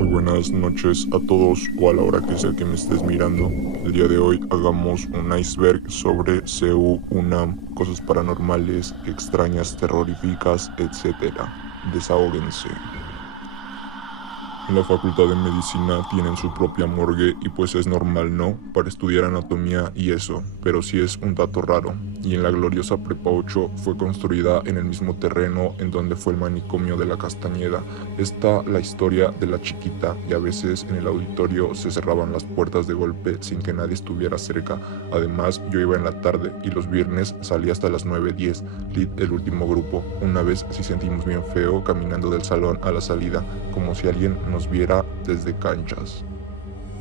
Muy buenas noches a todos o a la hora que sea que me estés mirando. El día de hoy hagamos un iceberg sobre CU, UNAM, cosas paranormales, extrañas, terroríficas, etc. Desahóguense. En la Facultad de Medicina tienen su propia morgue y pues es normal, ¿no? Para estudiar anatomía y eso, pero sí es un dato raro. Y en la gloriosa Prepa 8 fue construida en el mismo terreno en donde fue el manicomio de la Castañeda. Está la historia de la chiquita y a veces en el auditorio se cerraban las puertas de golpe sin que nadie estuviera cerca. Además, yo iba en la tarde y los viernes salía hasta las 9:10, el último grupo. Una vez sí sentimos bien feo caminando del salón a la salida, como si alguien nos viera desde canchas.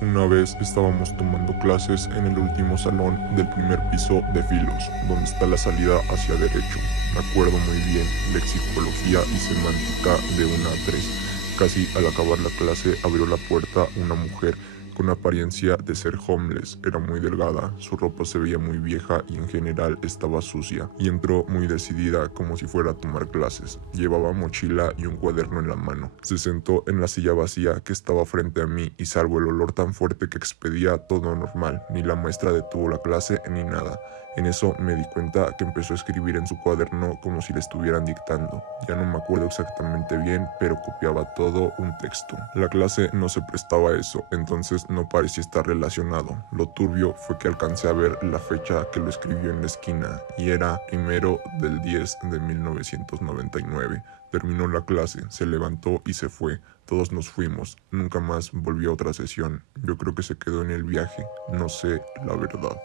Una vez estábamos tomando clases en el último salón del primer piso de Filos, donde está la salida hacia derecho. Me acuerdo muy bien, lexicología y semántica de 1 a 3. Casi al acabar la clase abrió la puerta una mujer con apariencia de ser homeless. Era muy delgada, su ropa se veía muy vieja y en general estaba sucia, y entró muy decidida como si fuera a tomar clases. Llevaba mochila y un cuaderno en la mano. Se sentó en la silla vacía que estaba frente a mí y salvo el olor tan fuerte que expedía, todo normal. Ni la maestra detuvo la clase ni nada. En eso me di cuenta que empezó a escribir en su cuaderno como si le estuvieran dictando. Ya no me acuerdo exactamente bien, pero copiaba todo un texto. La clase no se prestaba a eso, entonces no parecía estar relacionado. Lo turbio fue que alcancé a ver la fecha que lo escribió en la esquina, y era 1 de 10 de 1999. Terminó la clase, se levantó y se fue. Todos nos fuimos. Nunca más volvió a otra sesión. Yo creo que se quedó en el viaje. No sé la verdad.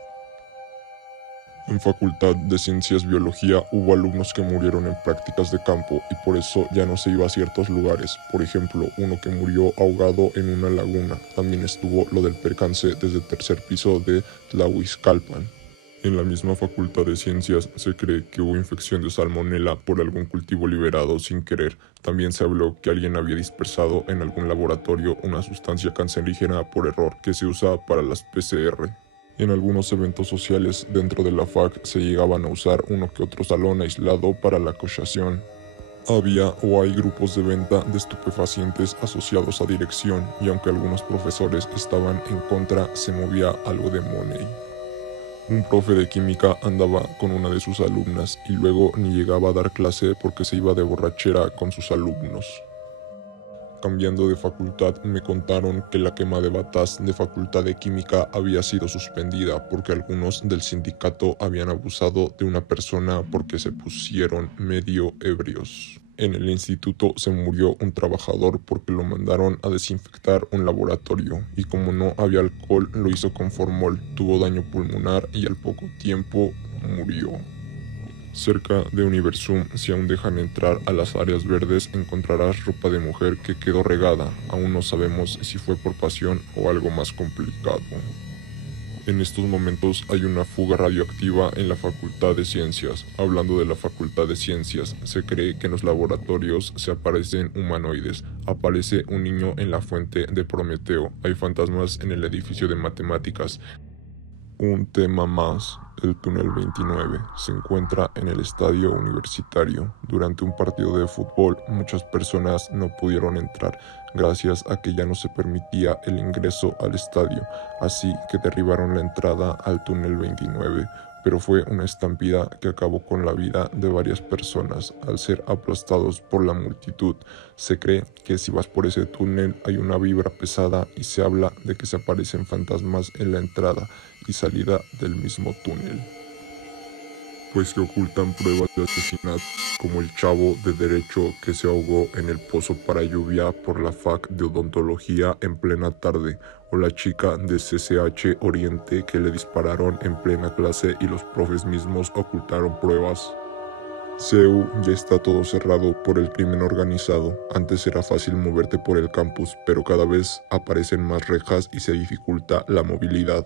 En Facultad de Ciencias Biología hubo alumnos que murieron en prácticas de campo y por eso ya no se iba a ciertos lugares. Por ejemplo, uno que murió ahogado en una laguna. También estuvo lo del percance desde el tercer piso de Tlahuizcalpan. En la misma Facultad de Ciencias se cree que hubo infección de salmonela por algún cultivo liberado sin querer. También se habló que alguien había dispersado en algún laboratorio una sustancia cancerígena por error que se usa para las PCR. En algunos eventos sociales dentro de la FAC se llegaban a usar uno que otro salón aislado para la cochación. Había o hay grupos de venta de estupefacientes asociados a dirección y aunque algunos profesores estaban en contra, se movía algo de money. Un profe de química andaba con una de sus alumnas y luego ni llegaba a dar clase porque se iba de borrachera con sus alumnos. Cambiando de facultad me contaron que la quema de batas de Facultad de Química había sido suspendida porque algunos del sindicato habían abusado de una persona porque se pusieron medio ebrios. En el instituto se murió un trabajador porque lo mandaron a desinfectar un laboratorio y como no había alcohol lo hizo con formol, tuvo daño pulmonar y al poco tiempo murió. Cerca de Universum, si aún dejan entrar a las áreas verdes, encontrarás ropa de mujer que quedó regada. Aún no sabemos si fue por pasión o algo más complicado. En estos momentos hay una fuga radioactiva en la Facultad de Ciencias. Hablando de la Facultad de Ciencias, se cree que en los laboratorios se aparecen humanoides. Aparece un niño en la fuente de Prometeo. Hay fantasmas en el edificio de matemáticas. Un tema más, el túnel 29, se encuentra en el estadio universitario. Durante un partido de fútbol, muchas personas no pudieron entrar gracias a que ya no se permitía el ingreso al estadio, así que derribaron la entrada al túnel 29. Pero fue una estampida que acabó con la vida de varias personas al ser aplastados por la multitud. Se cree que si vas por ese túnel hay una vibra pesada y se habla de que se aparecen fantasmas en la entrada y salida del mismo túnel, pues que ocultan pruebas de asesinato, como el chavo de derecho que se ahogó en el pozo para lluvia por la FAC de odontología en plena tarde, o la chica de CCH Oriente que le dispararon en plena clase y los profes mismos ocultaron pruebas. CEU ya está todo cerrado por el crimen organizado. Antes era fácil moverte por el campus, pero cada vez aparecen más rejas y se dificulta la movilidad.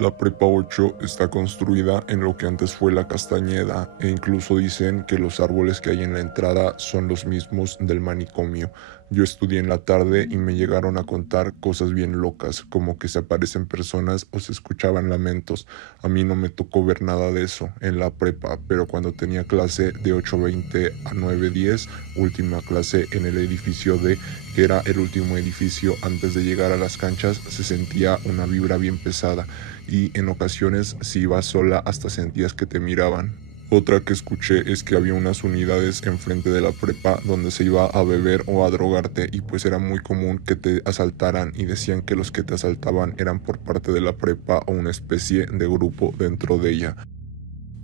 La Prepa 8 está construida en lo que antes fue la Castañeda e incluso dicen que los árboles que hay en la entrada son los mismos del manicomio. Yo estudié en la tarde y me llegaron a contar cosas bien locas, como que se aparecen personas o se escuchaban lamentos. A mí no me tocó ver nada de eso en la prepa, pero cuando tenía clase de 8:20 a 9:10, última clase en el edificio D, que era el último edificio antes de llegar a las canchas, se sentía una vibra bien pesada y en ocasiones si ibas sola hasta sentías que te miraban. Otra que escuché es que había unas unidades enfrente de la prepa donde se iba a beber o a drogarte y pues era muy común que te asaltaran y decían que los que te asaltaban eran por parte de la prepa o una especie de grupo dentro de ella.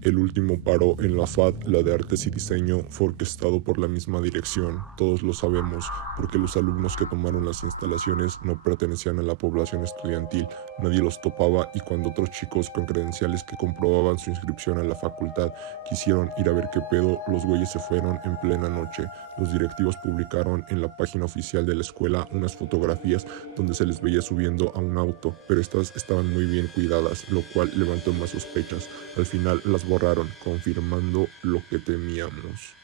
El último paro en la FAD, la de Artes y Diseño, fue orquestado por la misma dirección. Todos lo sabemos, porque los alumnos que tomaron las instalaciones no pertenecían a la población estudiantil, nadie los topaba y cuando otros chicos con credenciales que comprobaban su inscripción a la facultad quisieron ir a ver qué pedo, los güeyes se fueron en plena noche. Los directivos publicaron en la página oficial de la escuela unas fotografías donde se les veía subiendo a un auto, pero estas estaban muy bien cuidadas, lo cual levantó más sospechas. Al final las borraron, confirmando lo que temíamos.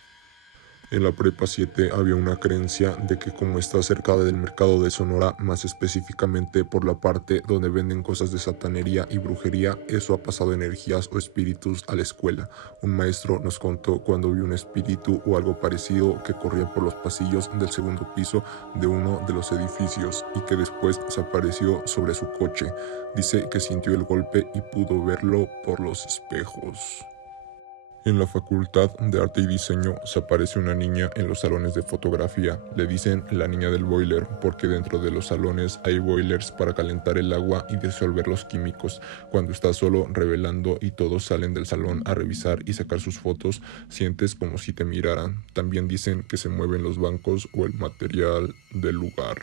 En la Prepa 7 había una creencia de que como está cerca del mercado de Sonora, más específicamente por la parte donde venden cosas de satanería y brujería, eso ha pasado energías o espíritus a la escuela. Un maestro nos contó cuando vio un espíritu o algo parecido que corría por los pasillos del segundo piso de uno de los edificios y que después se apareció sobre su coche. Dice que sintió el golpe y pudo verlo por los espejos. En la Facultad de Arte y Diseño se aparece una niña en los salones de fotografía. Le dicen la niña del boiler porque dentro de los salones hay boilers para calentar el agua y disolver los químicos. Cuando estás solo revelando y todos salen del salón a revisar y sacar sus fotos, sientes como si te miraran. También dicen que se mueven los bancos o el material del lugar.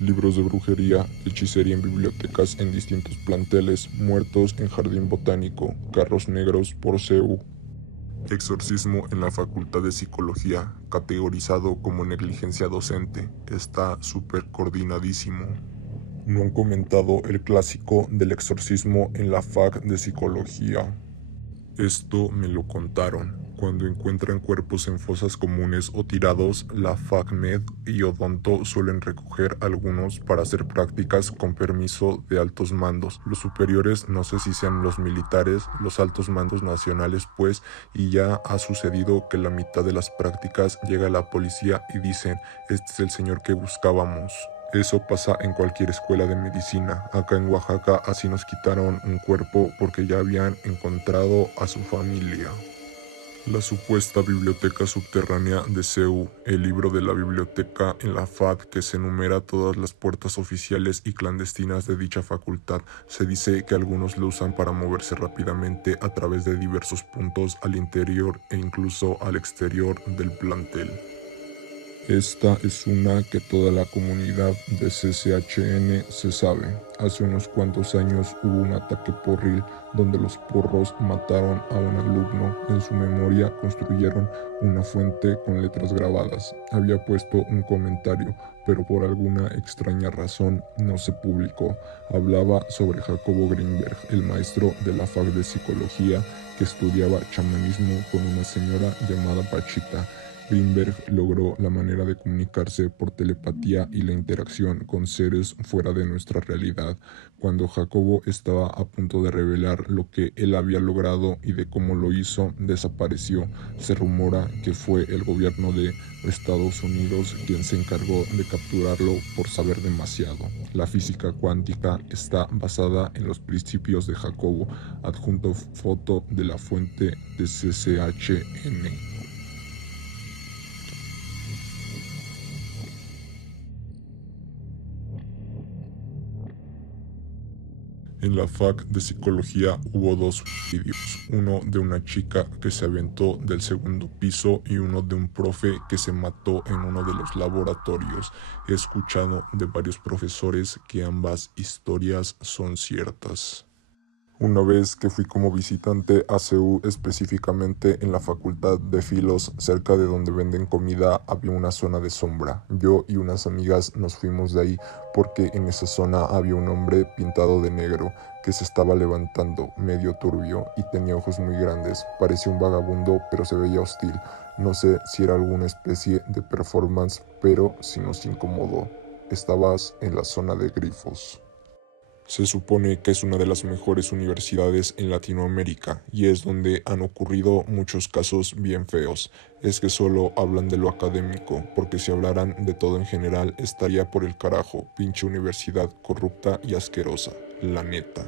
Libros de brujería, hechicería en bibliotecas en distintos planteles, muertos en jardín botánico, carros negros por CEU. Exorcismo en la Facultad de Psicología, categorizado como negligencia docente. Está súper coordinadísimo. No han comentado el clásico del exorcismo en la Fac de Psicología. Esto me lo contaron. Cuando encuentran cuerpos en fosas comunes o tirados, la FACMed y Odonto suelen recoger algunos para hacer prácticas con permiso de altos mandos. Los superiores no sé si sean los militares, los altos mandos nacionales pues, y ya ha sucedido que la mitad de las prácticas llega la policía y dicen, este es el señor que buscábamos. Eso pasa en cualquier escuela de medicina. Acá en Oaxaca así nos quitaron un cuerpo porque ya habían encontrado a su familia. La supuesta biblioteca subterránea de CEU, el libro de la biblioteca en la FAD que se enumera todas las puertas oficiales y clandestinas de dicha facultad. Se dice que algunos lo usan para moverse rápidamente a través de diversos puntos al interior e incluso al exterior del plantel. Esta es una que toda la comunidad de CCHN se sabe. Hace unos cuantos años hubo un ataque porril donde los porros mataron a un alumno. En su memoria construyeron una fuente con letras grabadas. Había puesto un comentario, pero por alguna extraña razón no se publicó. Hablaba sobre Jacobo Greenberg, el maestro de la Fac de Psicología que estudiaba chamanismo con una señora llamada Pachita. Greenberg logró la manera de comunicarse por telepatía y la interacción con seres fuera de nuestra realidad. Cuando Jacobo estaba a punto de revelar lo que él había logrado y de cómo lo hizo, desapareció. Se rumora que fue el gobierno de Estados Unidos quien se encargó de capturarlo por saber demasiado. La física cuántica está basada en los principios de Jacobo. Adjunto foto de la fuente de CCHN. En la Fac de Psicología hubo dos vídeos, uno de una chica que se aventó del segundo piso y uno de un profe que se mató en uno de los laboratorios. He escuchado de varios profesores que ambas historias son ciertas. Una vez que fui como visitante a CEU, específicamente en la Facultad de Filos, cerca de donde venden comida, había una zona de sombra. Yo y unas amigas nos fuimos de ahí porque en esa zona había un hombre pintado de negro que se estaba levantando, medio turbio, y tenía ojos muy grandes. Parecía un vagabundo, pero se veía hostil. No sé si era alguna especie de performance, pero sí nos incomodó. Estabas en la zona de grifos. Se supone que es una de las mejores universidades en Latinoamérica y es donde han ocurrido muchos casos bien feos. Es que solo hablan de lo académico, porque si hablaran de todo en general estaría por el carajo. Pinche universidad corrupta y asquerosa, la neta.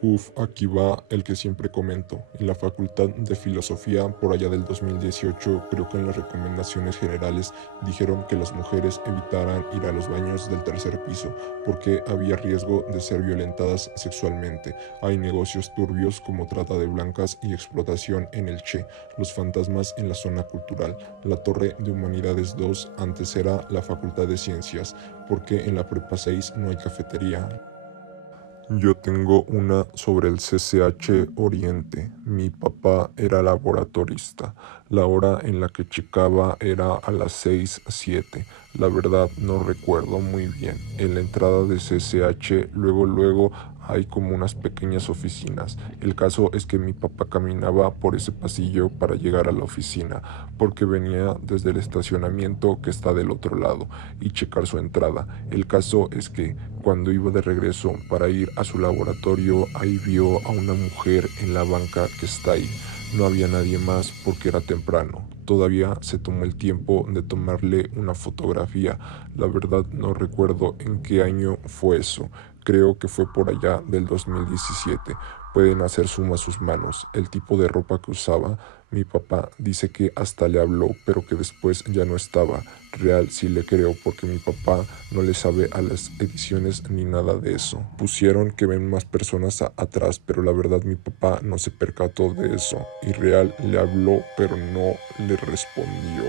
Uf, aquí va el que siempre comento. En la Facultad de Filosofía, por allá del 2018, creo que en las recomendaciones generales dijeron que las mujeres evitaran ir a los baños del tercer piso porque había riesgo de ser violentadas sexualmente. Hay negocios turbios como trata de blancas y explotación en el Che, los fantasmas en la zona cultural. La Torre de Humanidades 2 antes era la Facultad de Ciencias, porque en la Prepa 6 no hay cafetería. Yo tengo una sobre el CCH Oriente. Mi papá era laboratorista. La hora en la que checaba era a las 6:07. La verdad no recuerdo muy bien. En la entrada de CCH luego hay como unas pequeñas oficinas. El caso es que mi papá caminaba por ese pasillo para llegar a la oficina, porque venía desde el estacionamiento que está del otro lado y checar su entrada. El caso es que cuando iba de regreso para ir a su laboratorio, ahí vio a una mujer en la banca que está ahí. No había nadie más porque era temprano. Todavía se tomó el tiempo de tomarle una fotografía. La verdad no recuerdo en qué año fue eso. Creo que fue por allá del 2017. Pueden hacer suma a sus manos. El tipo de ropa que usaba, mi papá dice que hasta le habló, pero que después ya no estaba. Real sí le creo porque mi papá no le sabe a las ediciones ni nada de eso. Pusieron que ven más personas atrás, pero la verdad mi papá no se percató de eso. Y Real le habló, pero no le respondió.